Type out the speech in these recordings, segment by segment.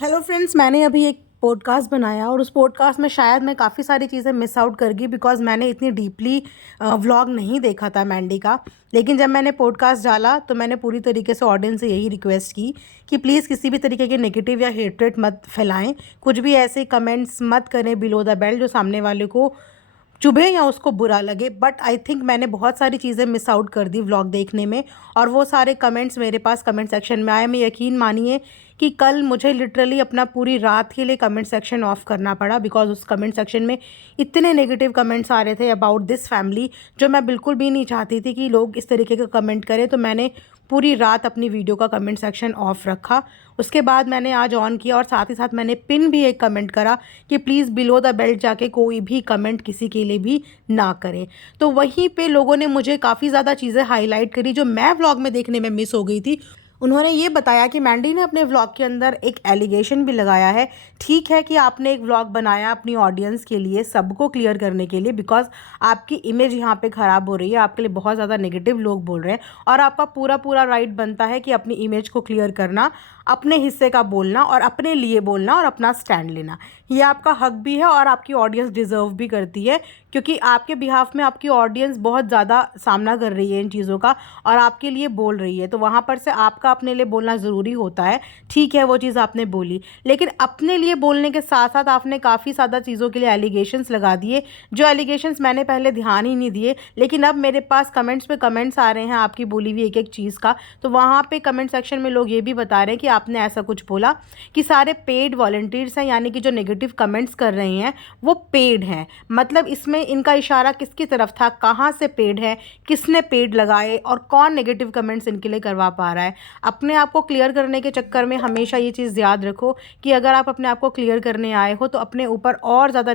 Hello friends, मैंने अभी एक पॉडकास्ट बनाया और उस पॉडकास्ट में शायद मैं काफ़ी सारी चीज़ें मिस आउट कर गई बिकॉज़ मैंने इतनी डीपली व्लॉग नहीं देखा था मैंडी का। लेकिन जब मैंने पॉडकास्ट डाला तो मैंने पूरी तरीके से ऑडियंस से यही रिक्वेस्ट की कि प्लीज़ किसी भी तरीके के नेगेटिव या हेट्रेट मत फैलाएं, कुछ भी ऐसे कमेंट्स मत करें बिलो द बेल्ट जो सामने वाले को चुभे या उसको बुरा लगे। बट आई थिंक मैंने बहुत सारी चीज़ें मिस आउट कर दी व्लॉग देखने में, और वो सारे कमेंट्स मेरे पास कमेंट सेक्शन में आए। मैं यकीन मानिए कि कल मुझे लिटरली अपना पूरी रात के लिए कमेंट सेक्शन ऑफ करना पड़ा बिकॉज उस कमेंट सेक्शन में इतने नेगेटिव कमेंट्स आ रहे थे अबाउट दिस फैमिली, जो मैं बिल्कुल भी नहीं चाहती थी कि लोग इस तरीके का कमेंट करें। तो मैंने पूरी रात अपनी वीडियो का कमेंट सेक्शन ऑफ रखा। उसके बाद मैंने आज ऑन किया और साथ ही साथ मैंने पिन भी एक कमेंट करा कि प्लीज़ बिलो द बेल्ट जाके कोई भी कमेंट किसी के लिए भी ना करें। तो वहीं पे लोगों ने मुझे काफ़ी ज़्यादा चीज़ें हाईलाइट करी जो मैं व्लॉग में देखने में मिस हो गई थी। उन्होंने ये बताया कि मैंडी ने अपने व्लॉग के अंदर एक एलिगेशन भी लगाया है। ठीक है कि आपने एक व्लॉग बनाया अपनी ऑडियंस के लिए, सबको क्लियर करने के लिए, बिकॉज आपकी इमेज यहाँ पे ख़राब हो रही है, आपके लिए बहुत ज़्यादा नेगेटिव लोग बोल रहे हैं और आपका पूरा पूरा राइट बनता है कि अपनी इमेज को क्लियर करना, अपने हिस्से का बोलना और अपने लिए बोलना और अपना स्टैंड लेना। ये आपका हक भी है और आपकी ऑडियंस डिज़र्व भी करती है, क्योंकि आपके बिहाफ में आपकी ऑडियंस बहुत ज़्यादा सामना कर रही है इन चीज़ों का और आपके लिए बोल रही है। तो वहाँ पर से आपका अपने लिए बोलना ज़रूरी होता है। ठीक है, वो चीज़ आपने बोली, लेकिन अपने लिए बोलने के साथ साथ आपने काफ़ी ज़्यादा चीज़ों के लिए एलिगेशंस लगा दिए, जो एलिगेशंस मैंने पहले ध्यान ही नहीं दिए। लेकिन अब मेरे पास कमेंट्स पे कमेंट्स आ रहे हैं आपकी बोली हुई एक एक चीज़ का। तो वहाँ पे कमेंट सेक्शन में लोग ये भी बता रहे हैं कि आपने ऐसा कुछ बोला कि सारे पेड वॉलंटियर्स हैं, यानी कि जो नेगेटिव कमेंट्स कर रहे हैं वो पेड हैं। मतलब इसमें इनका इशारा किसकी तरफ था, कहाँ से पेड है, किसने पेड लगाए और कौन नेगेटिव कमेंट्स इनके लिए करवा पा रहा है। अपने आप को क्लियर करने के चक्कर में हमेशा ये चीज़ याद रखो कि अगर आप अपने आप को क्लियर करने आए हो तो अपने ऊपर और ज़्यादा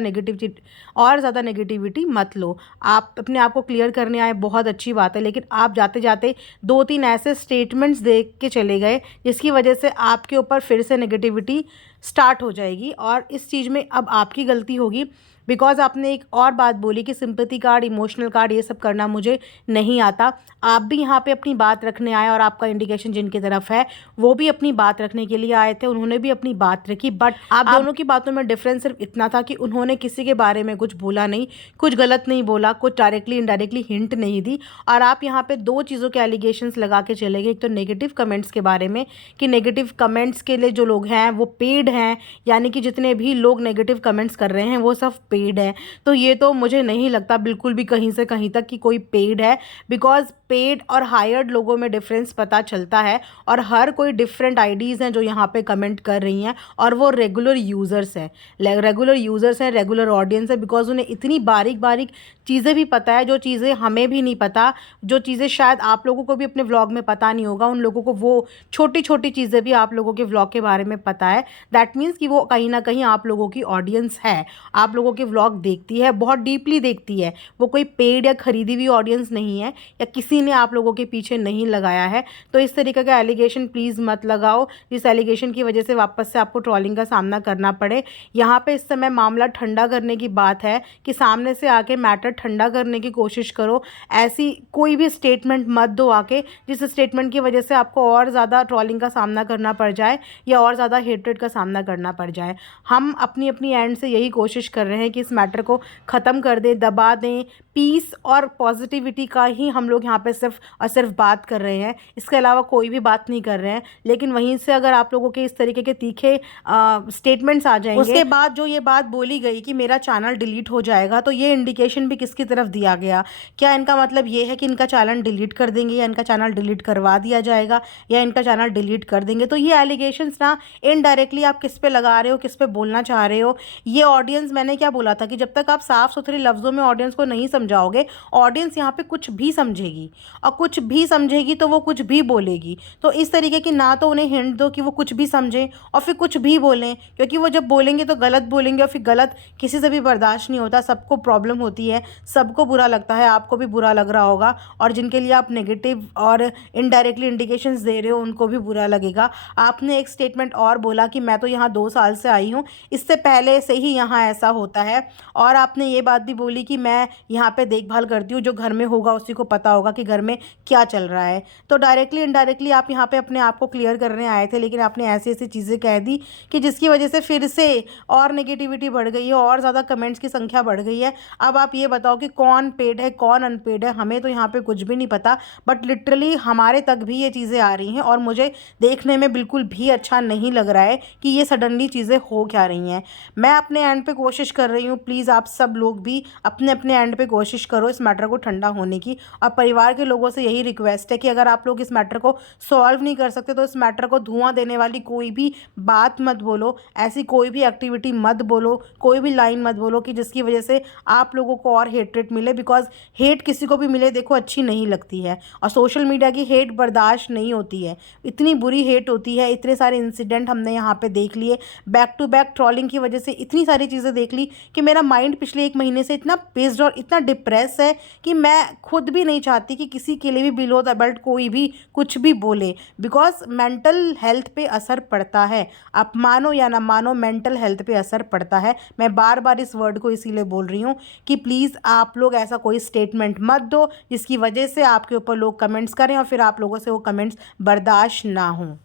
नेगेटिविटी मत लो। आप अपने आप को क्लियर करने आए, बहुत अच्छी बात है, लेकिन आप जाते जाते 2-3 ऐसे स्टेटमेंट्स देख के चले गए जिसकी वजह से आपके ऊपर फिर से नेगेटिविटी स्टार्ट हो जाएगी और इस चीज़ में अब आपकी गलती होगी। बिकॉज़ आपने एक और बात बोली कि सिंपैथी कार्ड, इमोशनल कार्ड ये सब करना मुझे नहीं आता। आप भी यहाँ पे अपनी बात रखने आए और आपका इंडिकेशन जिनकी तरफ है वो भी अपनी बात रखने के लिए आए थे, उन्होंने भी अपनी बात रखी। बट आप दोनों की बातों में डिफरेंस सिर्फ इतना था कि उन्होंने किसी के बारे में कुछ बोला नहीं, कुछ गलत नहीं बोला, कुछ डायरेक्टली इनडायरेक्टली हिंट नहीं दी। और आप यहाँ पे 2 चीज़ों के एलिगेशंस लगा के चले गए। एक तो नेगेटिव कमेंट्स के बारे में कि नेगेटिव कमेंट्स के लिए जो लोग हैं वो पेड हैं, यानी कि जितने भी लोग नेगेटिव कमेंट्स कर रहे हैं वो सब पेड है। तो ये तो मुझे नहीं लगता बिल्कुल भी कहीं से कहीं तक कि कोई पेड है, बिकॉज पेड और हायर्ड लोगों में डिफरेंस पता चलता है और हर कोई डिफरेंट आईडीज़ हैं जो यहाँ पे कमेंट कर रही हैं और वो रेगुलर यूज़र्स हैं, रेगुलर ऑडियंस है, बिकॉज उन्हें इतनी बारीक बारीक चीज़ें भी पता है जो चीज़ें हमें भी नहीं पता, जो चीज़ें शायद आप लोगों को भी अपने व्लॉग में पता नहीं होगा, उन लोगों को वो छोटी छोटी चीज़ें भी आप लोगों के व्लॉग के बारे में पता है। दैट मीन्स कि वो कहीं ना कहीं आप लोगों की ऑडियंस है, आप लोगों के व्लॉग देखती है, बहुत डीपली देखती है। वो कोई पेड या खरीदी हुई ऑडियंस नहीं है या किसी ने आप लोगों के पीछे नहीं लगाया है। तो इस तरीके का एलिगेशन प्लीज़ मत लगाओ जिस एलिगेशन की वजह से वापस से आपको ट्रोलिंग का सामना करना पड़े। यहाँ पे इस समय मामला ठंडा करने की बात है कि सामने से आके मैटर ठंडा करने की कोशिश करो। ऐसी कोई भी स्टेटमेंट मत दो आके जिस स्टेटमेंट की वजह से आपको और ज़्यादा ट्रोलिंग का सामना करना पड़ जाए या और ज़्यादा हेट्रेड का सामना करना पड़ जाए। हम अपनी अपनी एंड से यही कोशिश कर रहे हैं कि इस मैटर को ख़त्म कर दें, दबा दें। पीस और पॉजिटिविटी का ही हम लोग यहाँ पे सिर्फ और सिर्फ बात कर रहे हैं, इसके अलावा कोई भी बात नहीं कर रहे हैं। लेकिन वहीं से अगर आप लोगों के इस तरीके के तीखे स्टेटमेंट्स आ जाएंगे, उसके बाद जो ये बात बोली गई कि मेरा चैनल डिलीट हो जाएगा, तो ये इंडिकेशन भी किसकी तरफ दिया गया? क्या इनका मतलब ये है कि इनका चैनल डिलीट कर देंगे या इनका चैनल डिलीट करवा दिया जाएगा या इनका चैनल डिलीट कर देंगे? तो ये एलिगेशंस ना इनडायरेक्टली आप किस पे लगा रहे हो, किस पे बोलना चाह रहे हो। ये ऑडियंस, मैंने क्या बोला था कि जब तक आप साफ सुथरे लफ्ज़ों में ऑडियंस को नहीं समझाओगे, ऑडियंस यहाँ पे कुछ भी समझेगी और कुछ भी समझेगी तो वो कुछ भी बोलेगी। तो इस तरीके की ना तो उन्हें हिंट दो कि वो कुछ भी समझें और फिर कुछ भी बोलें, क्योंकि वो जब बोलेंगे तो गलत बोलेंगे और फिर गलत किसी से भी बर्दाश्त नहीं होता, सबको प्रॉब्लम होती है, सबको बुरा लगता है, आपको भी बुरा लग रहा होगा और जिनके लिए आप नेगेटिव और इनडायरेक्टली इंडिकेशंस दे रहे हो उनको भी बुरा लगेगा। आपने एक स्टेटमेंट और बोला कि मैं तो यहाँ 2 साल से आई हूँ, इससे पहले से ही यहाँ ऐसा होता है। है। और आपने ये बात भी बोली कि मैं यहाँ पे देखभाल करती हूँ, जो घर में होगा उसी को पता होगा कि घर में क्या चल रहा है। तो डायरेक्टली इनडायरेक्टली आप यहाँ पे अपने आप को क्लियर करने आए थे, लेकिन आपने ऐसी ऐसी चीज़ें कह दी कि जिसकी वजह से फिर से और नेगेटिविटी बढ़ गई है, और ज़्यादा कमेंट्स की संख्या बढ़ गई है। अब आप ये बताओ कि कौन पेड है कौन अनपेड है, हमें तो यहाँ पे कुछ भी नहीं पता, बट लिटरली हमारे तक भी ये चीज़ें आ रही हैं और मुझे देखने में बिल्कुल भी अच्छा नहीं लग रहा है कि ये सडनली चीज़ें हो क्या रही हैं। मैं अपने एंड पे कोशिश कर रही हूँ, प्लीज़ आप सब लोग भी अपने अपने एंड पे कोशिश करो इस मैटर को ठंडा होने की। और परिवार के लोगों से यही रिक्वेस्ट है कि अगर आप लोग इस मैटर को सॉल्व नहीं कर सकते तो इस मैटर को धुआं देने वाली कोई भी बात मत बोलो, ऐसी कोई भी एक्टिविटी मत बोलो, कोई भी लाइन मत बोलो कि जिसकी वजह से आप लोगों को और हेट्रेट मिले। बिकॉज हेट किसी को भी मिले देखो अच्छी नहीं लगती है, और सोशल मीडिया की हेट बर्दाश्त नहीं होती है। इतनी बुरी हेट होती है, इतने सारे इंसिडेंट हमने यहाँ पे देख लिए, बैक टू बैक ट्रॉलिंग की वजह से इतनी सारी चीज़ें देख ली कि मेरा माइंड पिछले 1 महीने से इतना पेस्ड और इतना डिप्रेस है कि मैं खुद भी नहीं चाहती कि किसी के लिए भी बिलो द बेल्ट कोई भी कुछ भी बोले। बिकॉज मेंटल हेल्थ पे असर पड़ता है, आप मानो या ना मानो मेंटल हेल्थ पे असर पड़ता है। मैं बार बार इस वर्ड को इसीलिए बोल रही हूँ कि प्लीज़ आप लोग ऐसा कोई स्टेटमेंट मत दो जिसकी वजह से आपके ऊपर लोग कमेंट्स करें और फिर आप लोगों से वो कमेंट्स बर्दाश्त ना हों।